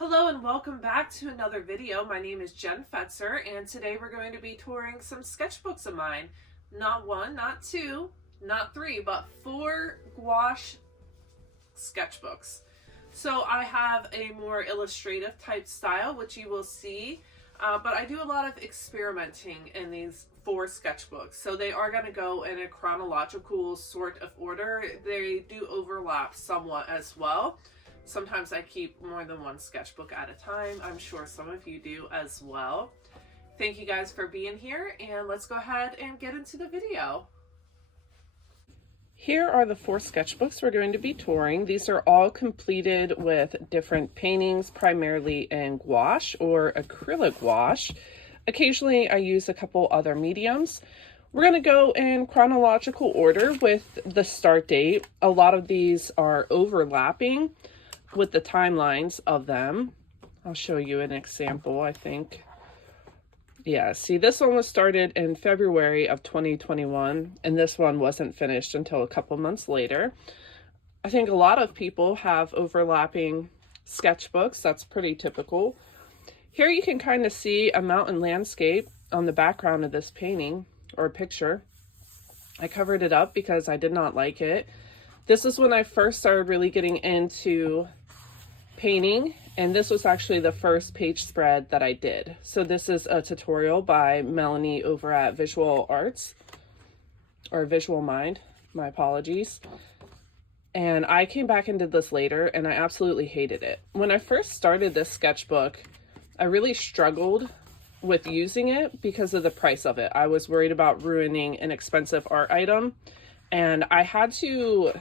Hello and welcome back to another video. My name is Jen Fetzer and today we're going to be touring some sketchbooks of mine. Not one, not two, not three, but 4 gouache sketchbooks. So I have a more illustrative type style, which you will see, but I do a lot of experimenting in these 4 sketchbooks. So they are going to go in a chronological sort of order. They do overlap somewhat as well. Sometimes I keep more than one sketchbook at a time. I'm sure some of you do as well. Thank you guys for being here, and let's go ahead and get into the video. Here are the 4 sketchbooks we're going to be touring. These are all completed with different paintings, primarily in gouache or acrylic gouache. Occasionally I use a couple other mediums. We're going to go in chronological order with the start date. A lot of these are overlapping with the timelines of them. I'll show you an example, I think. Yeah, see, this one was started in February of 2021, and this one wasn't finished until a couple months later. I think a lot of people have overlapping sketchbooks. That's pretty typical. Here you can kind of see a mountain landscape on the background of this painting or picture. I covered it up because I did not like it. This is when I first started really getting into painting, and this was actually the first page spread that I did. So this is a tutorial by Melanie over at Visual Arts, or Visual Mind, my apologies. And I came back and did this later, and I absolutely hated it. When I first started this sketchbook, I really struggled with using it because of the price of it. I was worried about ruining an expensive art item, and I had to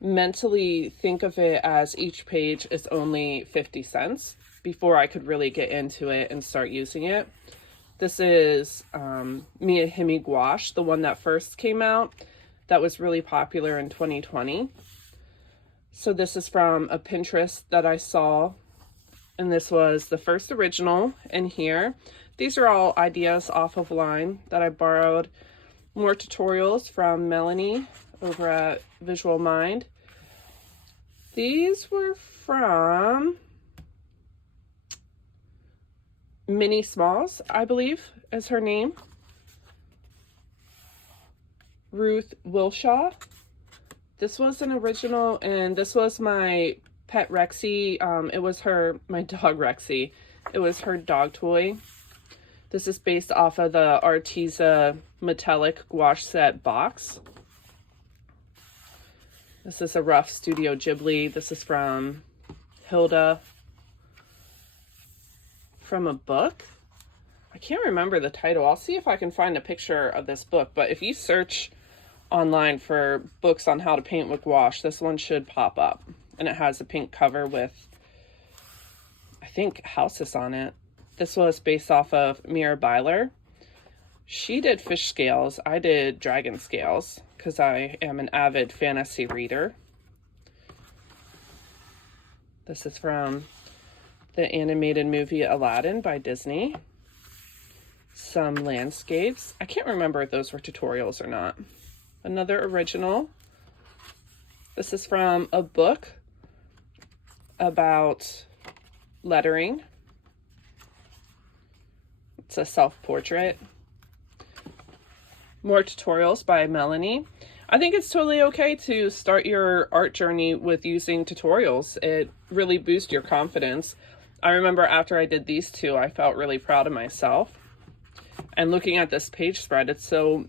mentally think of it as each page is only 50 cents before I could really get into it and start using it. This is Mia Himi Gouache, the one that first came out that was really popular in 2020. So this is from a Pinterest that I saw, and this was the first original in here. These are all ideas off of line that I borrowed. More tutorials from Melanie over at Visual Mind. These were from Minnie Smalls, I believe is her name. Ruth Wilshaw. This was an original, and this was my pet Rexy. It was my dog Rexy. It was her dog toy. This is based off of the Arteza metallic gouache set box. This is a rough Studio Ghibli. This is from Hilda, from a book. I can't remember the title. I'll see if I can find a picture of this book, but if you search online for books on how to paint with gouache, this one should pop up. And it has a pink cover with, I think, houses on it. This was based off of Mira Byler. She did fish scales. I did dragon scales because I am an avid fantasy reader. This is from the animated movie Aladdin by Disney. Some landscapes. I can't remember if those were tutorials or not. Another original. This is from a book about lettering. It's a self-portrait. More tutorials by Melanie. I think it's totally okay to start your art journey with using tutorials. It really boosts your confidence. I remember after I did these 2, I felt really proud of myself. And looking at this page spread, it's so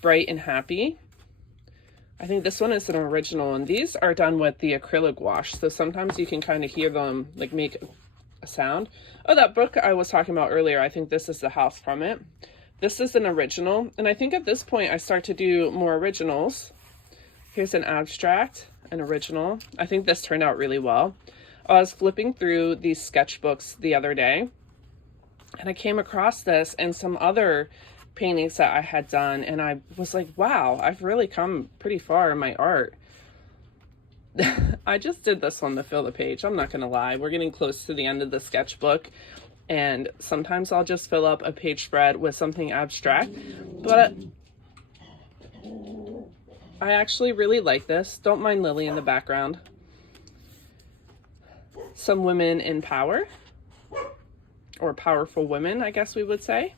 bright and happy. I think this one is an original, and these are done with the acrylic gouache, so sometimes you can kind of hear them like make a sound. Oh, that book I was talking about earlier, I think this is the house from it. This is an original, and I think at this point I start to do more originals. Here's an abstract, an original. I think this turned out really well. I was flipping through these sketchbooks the other day, and I came across this and some other paintings that I had done, and I was like, wow, I've really come pretty far in my art. I just did this one to fill the page. I'm not gonna lie. We're getting close to the end of the sketchbook, and sometimes I'll just fill up a page spread with something abstract, but I actually really like this. Don't mind Lily in the background. some women in power, or powerful women, I guess we would say.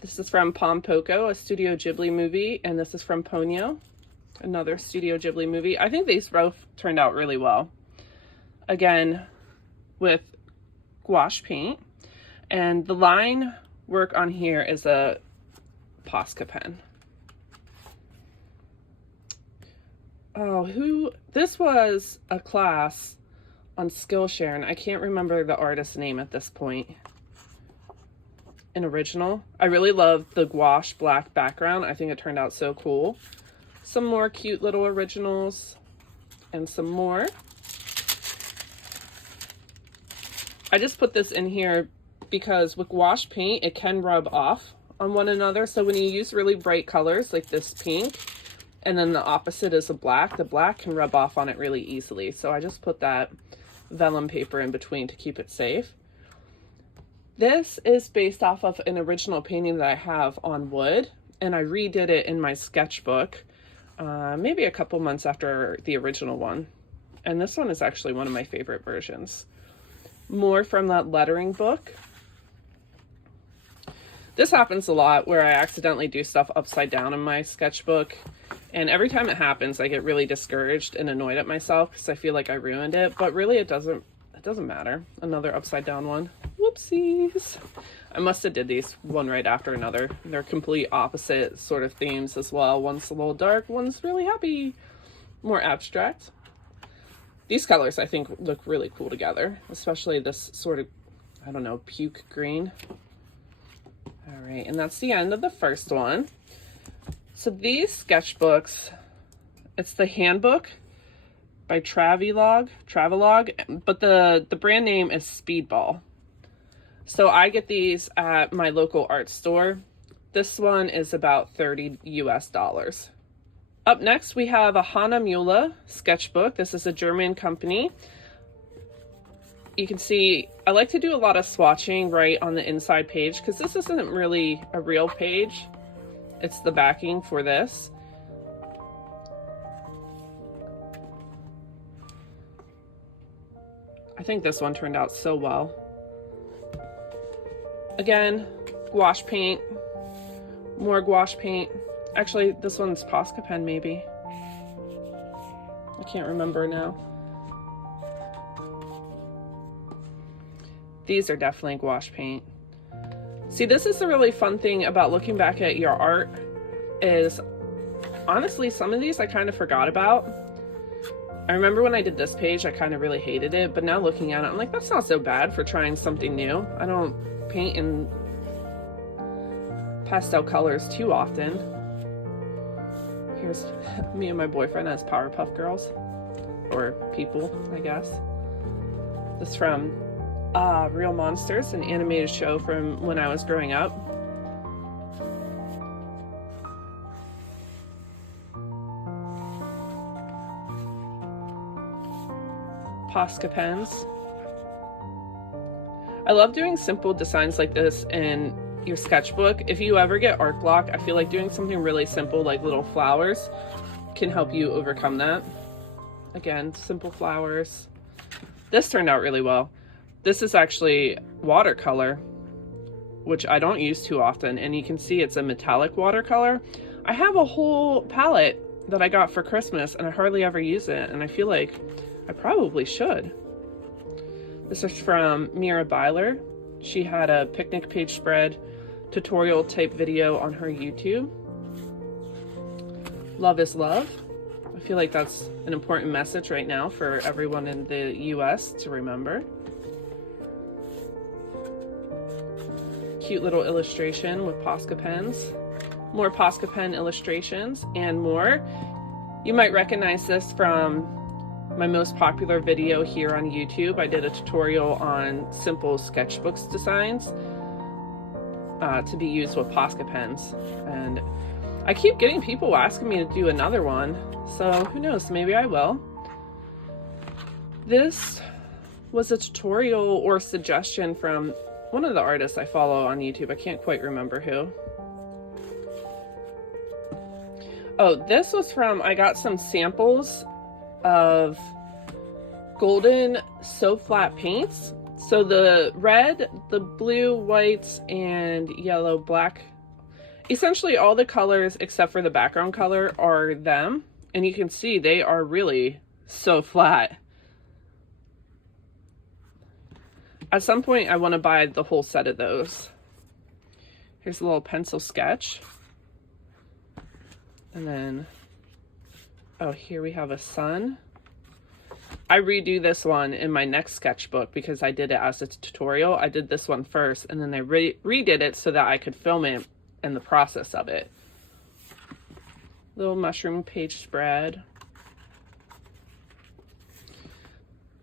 This is from Pom Poko, a Studio Ghibli movie, and this is from Ponyo, another Studio Ghibli movie. I think these both turned out really well. Again, with gouache paint, and the line work on here is a Posca pen. Oh, this was a class on Skillshare, and I can't remember the artist's name at this point. An original. I really love the gouache black background. I think it turned out so cool. Some more cute little originals and some more. I just put this in here because with gouache paint, it can rub off on one another. So when you use really bright colors like this pink, and then the opposite is the black can rub off on it really easily. So I just put that vellum paper in between to keep it safe. This is based off of an original painting that I have on wood, and I redid it in my sketchbook maybe a couple months after the original one. And this one is actually one of my favorite versions. More from that lettering book. This happens a lot where I accidentally do stuff upside down in my sketchbook, and every time it happens I get really discouraged and annoyed at myself because I feel like I ruined it, but really it doesn't matter. Another upside down one. Whoopsies. I must have did these one right after another. They're complete opposite sort of themes as well. One's a little dark, one's really happy, more abstract. These colors I think look really cool together, especially this sort of, I don't know, puke green. All right, and that's the end of the first one. So these sketchbooks, it's the handbook by Travelogue, but the brand name is Speedball. So I get these at my local art store. This one is about $30 US. Up next, we have a Hahnemühle sketchbook. This is a German company. You can see I like to do a lot of swatching right on the inside page because this isn't really a real page. It's the backing for this. I think this one turned out so well. Again, gouache paint, more gouache paint. Actually, this one's Posca pen maybe. I can't remember now. These are definitely gouache paint. See, this is the really fun thing about looking back at your art is, honestly, some of these I kind of forgot about. I remember when I did this page, I kind of really hated it, but now looking at it, I'm like, that's not so bad for trying something new. I don't paint in pastel colors too often. Here's me and my boyfriend as Powerpuff Girls, or people, I guess. This is from Real Monsters, an animated show from when I was growing up. Posca pens. I love doing simple designs like this in your sketchbook. If you ever get art block, I feel like doing something really simple like little flowers can help you overcome that. Again, simple flowers. This turned out really well. This is actually watercolor, which I don't use too often, and you can see it's a metallic watercolor. I have a whole palette that I got for Christmas and I hardly ever use it, and I feel like I probably should. This is from Mira Byler. She had a picnic page spread tutorial type video on her YouTube. Love is love. I feel like that's an important message right now for everyone in the US to remember. Cute little illustration with Posca pens. More Posca pen illustrations and more. You might recognize this from my most popular video here on YouTube. I did a tutorial on simple sketchbooks designs to be used with Posca pens, and I keep getting people asking me to do another one, so who knows, maybe I will. This was a tutorial or suggestion from one of the artists I follow on YouTube. I can't quite remember who. Oh, this was from, I got some samples of golden So Flat paints. So the red, the blue, whites, and yellow, black, essentially all the colors except for the background color are them. And you can see they are really so flat. At some point I want to buy the whole set of those. Here's a little pencil sketch. And then, oh, here we have a sun. I redo this one in my next sketchbook because I did it as a tutorial. I did this one first and then I redid it so that I could film it in the process of it. Little mushroom page spread.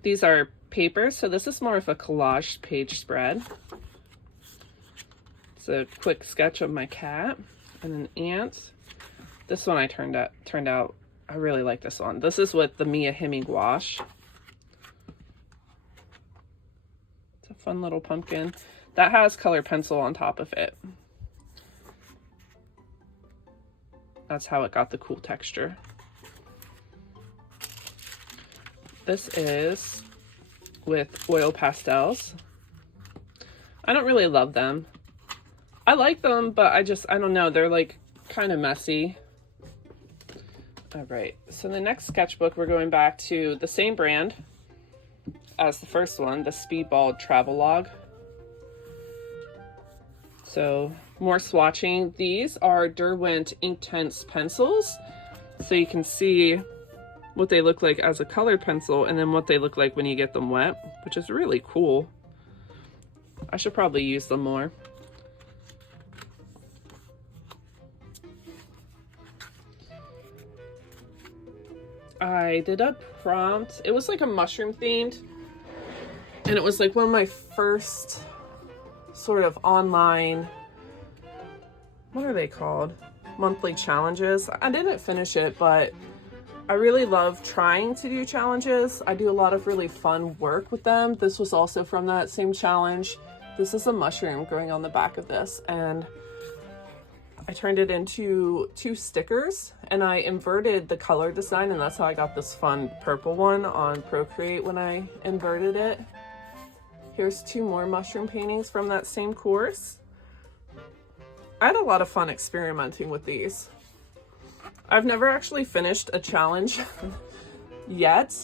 These are papers, so this is more of a collage page spread. It's a quick sketch of my cat and an ant. This one I turned out, I really like this one. This is with the Mia Hemi gouache. It's a fun little pumpkin. That has colored pencil on top of it. That's how it got the cool texture. This is with oil pastels. I don't really love them. I like them, but I don't know. They're like kind of messy. All right, so the next sketchbook, we're going back to the same brand as the first one, the Speedball Travelogue. So more swatching. These are Derwent Inktense pencils. So you can see what they look like as a colored pencil and then what they look like when you get them wet, which is really cool. I should probably use them more. I did a prompt. It was like a mushroom themed, and it was like one of my first sort of online, what are they called? Monthly challenges. I didn't finish it, but I really love trying to do challenges. I do a lot of really fun work with them. This was also from that same challenge. This is a mushroom growing on the back of this, and I turned it into 2 stickers and I inverted the color design, and that's how I got this fun purple one on Procreate when I inverted it. Here's 2 more mushroom paintings from that same course. I had a lot of fun experimenting with these. I've never actually finished a challenge yet,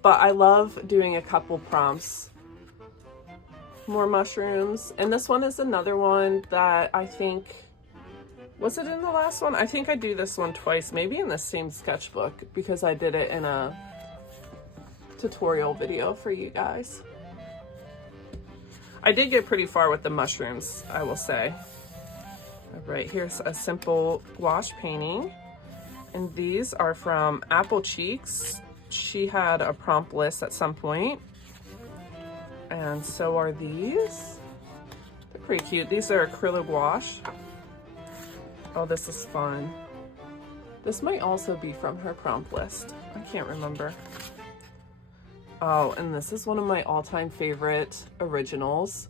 but I love doing a couple prompts. More mushrooms, and this one is another one that I think, was it in the last one? I think I do this one twice, maybe in the same sketchbook, because I did it in a tutorial video for you guys. I did get pretty far with the mushrooms, I will say. All right, here's a simple gouache painting, and these are from Apple Cheeks. She had a prompt list at some point. And so are these. They're pretty cute. These are acrylic gouache. Oh, this is fun. This might also be from her prompt list. I can't remember. Oh, and this is one of my all-time favorite originals.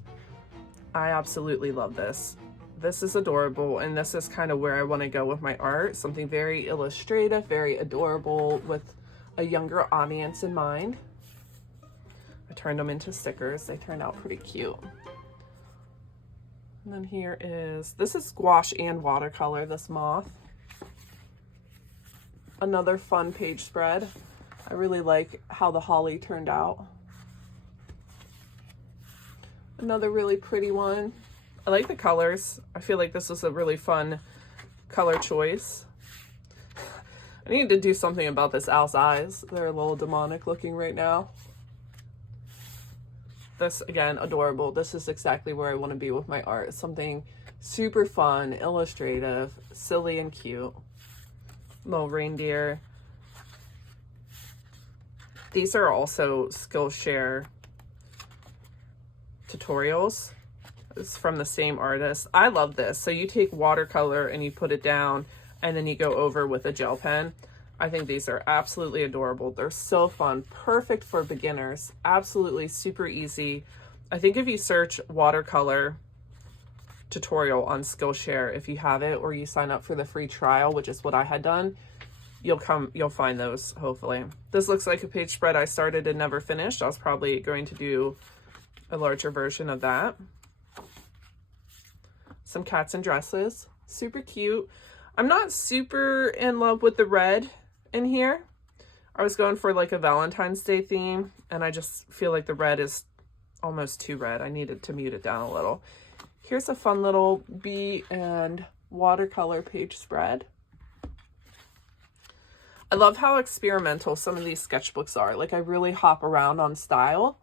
I absolutely love this. This is adorable, and this is kind of where I want to go with my art. Something very illustrative, very adorable, with a younger audience in mind. I turned them into stickers. They turned out pretty cute. And then here is, this is gouache and watercolor, this moth. Another fun page spread. I really like how the holly turned out. Another really pretty one. I like the colors. I feel like this was a really fun color choice. I need to do something about this owl's eyes. They're a little demonic looking right now. This, again, adorable. This is exactly where I want to be with my art. Something super fun, illustrative, silly and cute. Little reindeer. These are also Skillshare tutorials. It's from the same artist. I love this. So you take watercolor and you put it down and then you go over with a gel pen. I think these are absolutely adorable. They're so fun. Perfect for beginners. Absolutely super easy. I think if you search watercolor tutorial on Skillshare, if you have it, or you sign up for the free trial, which is what I had done, you'll find those hopefully. This looks like a page spread I started and never finished. I was probably going to do a larger version of that. Some cats in dresses, super cute. I'm not super in love with the red in here. I was going for like a Valentine's Day theme, and I just feel like the red is almost too red. I needed to mute it down a little. Here's a fun little bee and watercolor page spread. I love how experimental some of these sketchbooks are. Like, I really hop around on style,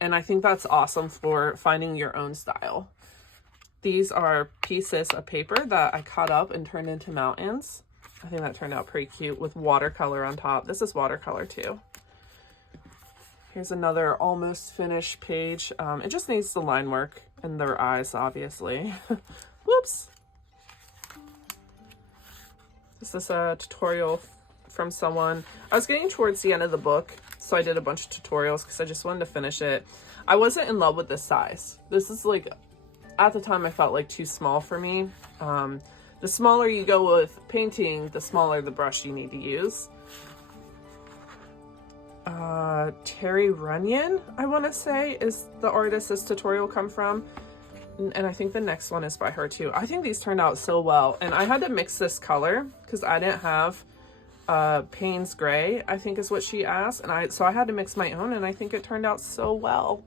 and I think that's awesome for finding your own style. These are pieces of paper that I cut up and turned into mountains. I think that turned out pretty cute with watercolor on top. This is watercolor too. Here's another almost finished page. It just needs the line work and their eyes, obviously. Whoops. This is a tutorial from someone. I was getting towards the end of the book, so I did a bunch of tutorials because I just wanted to finish it. I wasn't in love with this size. This is like, at the time I felt like too small for me. The smaller you go with painting, the smaller the brush you need to use. Terry Runyon, I want to say, is the artist this tutorial come from. And I think the next one is by her too. I think these turned out so well. And I had to mix this color because I didn't have Payne's Gray, I think is what she asked. And so I had to mix my own, and I think it turned out so well.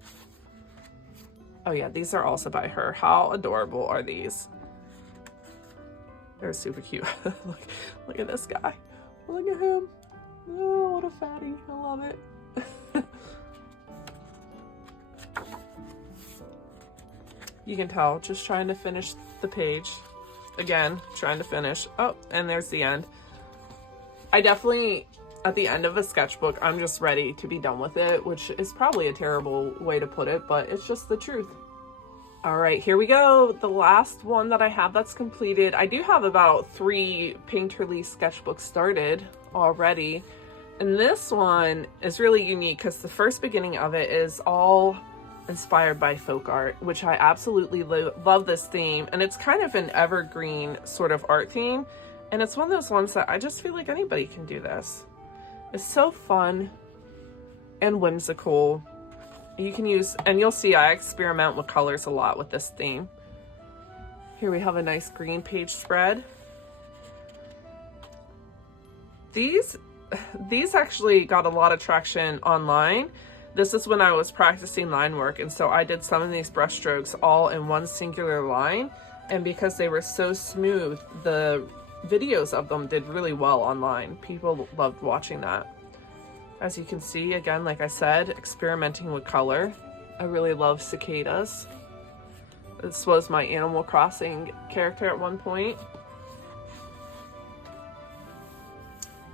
Oh yeah, these are also by her. How adorable are these? They're super cute. look at this guy. Look at him. Oh, what a fatty. I love it. You can tell, just trying to finish the page. Again, trying to finish. Oh, and there's the end. I definitely, at the end of a sketchbook, I'm just ready to be done with it, which is probably a terrible way to put it, but it's just the truth. All right, here we go. The last one that I have that's completed. I do have about 3 Painterly sketchbooks started already. And this one is really unique because the first beginning of it is all inspired by folk art, which I absolutely love this theme. And it's kind of an evergreen sort of art theme. And it's one of those ones that I just feel like anybody can do this. It's so fun and whimsical. You can use, and you'll see I experiment with colors a lot with this theme. Here we have a nice green page spread. These actually got a lot of traction online. This is when I was practicing line work, and so I did some of these brush strokes all in one singular line, and because they were so smooth, the videos of them did really well online. People loved watching that. As you can see, again, like I said, experimenting with color. I really love cicadas. This was my Animal Crossing character at one point.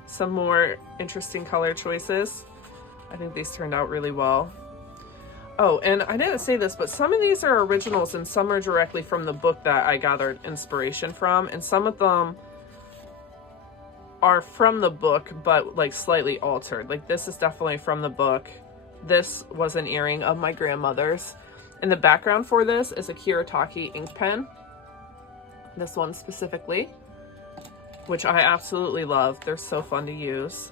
Some more interesting color choices. I think these turned out really well. Oh, and I didn't say this, but some of these are originals and some are directly from the book that I gathered inspiration from, and some of them are from the book, but like slightly altered. Like this is definitely from the book. This was an earring of my grandmother's. And the background for this is a Kiritaki ink pen. This one specifically, which I absolutely love. They're so fun to use.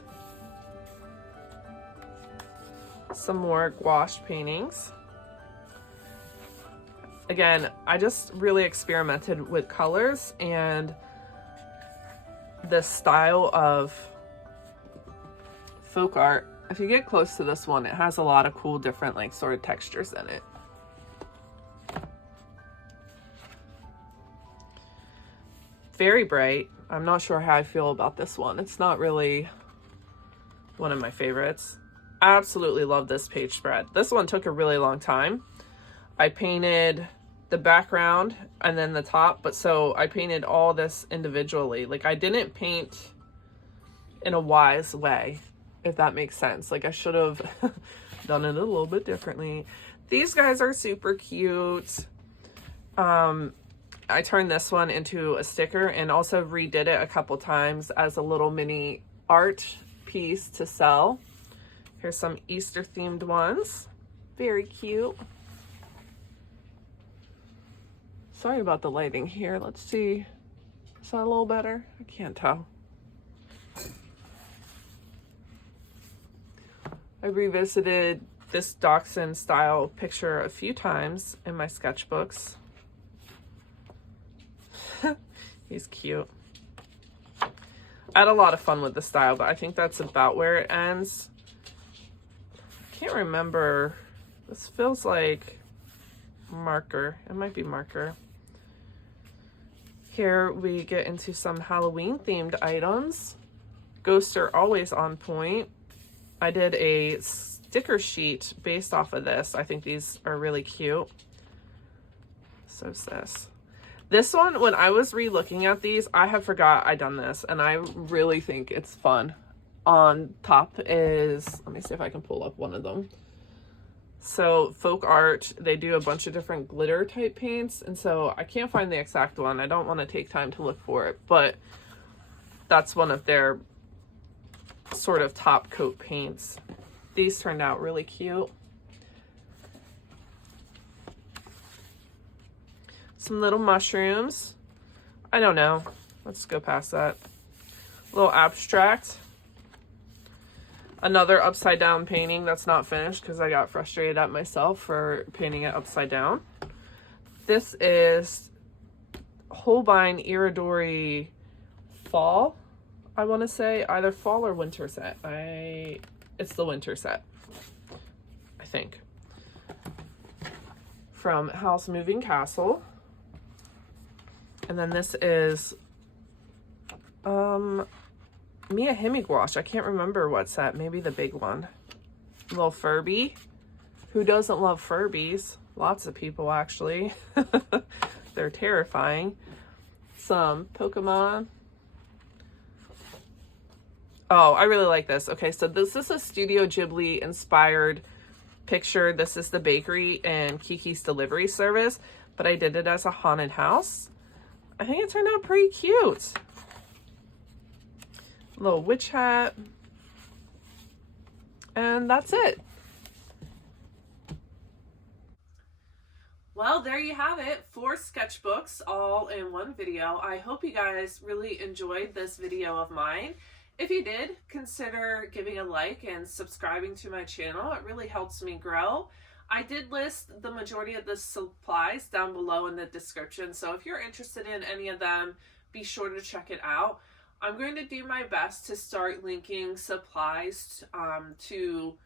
Some more gouache paintings. Again, I just really experimented with colors and this style of folk art. If you get close to this one, it has a lot of cool different like sort of textures in it. Very bright. I'm not sure how I feel about this one. It's not really one of my favorites. I absolutely love this page spread. This one took a really long time. I painted the background and then the top, but so I painted all this individually. Like I didn't paint in a wise way, if that makes sense. Like I should have done it a little bit differently. These guys are super cute. I turned this one into a sticker and also redid it a couple times as a little mini art piece to sell. Here's some Easter themed ones. Very cute. Sorry about the lighting here. Let's see. Is that a little better? I can't tell. I revisited this Dachshund style picture a few times in my sketchbooks. He's cute. I had a lot of fun with the style, but I think that's about where it ends. Can't remember. This feels like marker. It might be marker. Here we get into some Halloween themed items. Ghosts are always on point. I did a sticker sheet based off of this. I think these are really cute. So is this. This one, when I was re-looking at these, I had forgot I'd done this, and I really think it's fun. On top is, let me see if I can pull up one of them. So folk art, they do a bunch of different glitter type paints, and so I can't find the exact one. I don't want to take time to look for it, but that's one of their sort of top coat paints. These turned out really cute. Some little mushrooms. I don't know. Let's go past that. A little abstract. Another upside down painting that's not finished because I got frustrated at myself for painting it upside down. This is Holbein Iridori Fall. I want to say either fall or winter set. It's the winter set, I think. From House Moving Castle. And then this is Mia Gouache. I can't remember what set. Maybe the big one. Little Furby. Who doesn't love Furbies? Lots of people, actually. They're terrifying. Some Pokemon. Oh, I really like this. Okay, so this is a Studio Ghibli inspired picture. This is the bakery and Kiki's delivery service, but I did it as a haunted house. I think it turned out pretty cute. Little witch hat. And that's it. Well, there you have it. 4 sketchbooks all in one video. I hope you guys really enjoyed this video of mine. If you did, consider giving a like and subscribing to my channel. It really helps me grow. I did list the majority of the supplies down below in the description, so if you're interested in any of them, be sure to check it out. I'm going to do my best to start linking supplies to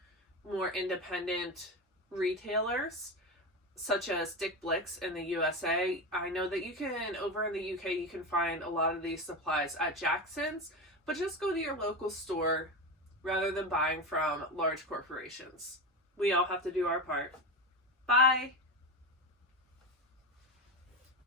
more independent retailers, such as Dick Blick's in the USA. I know that you can, over in the UK, you can find a lot of these supplies at Jackson's, but just go to your local store rather than buying from large corporations. We all have to do our part. Bye.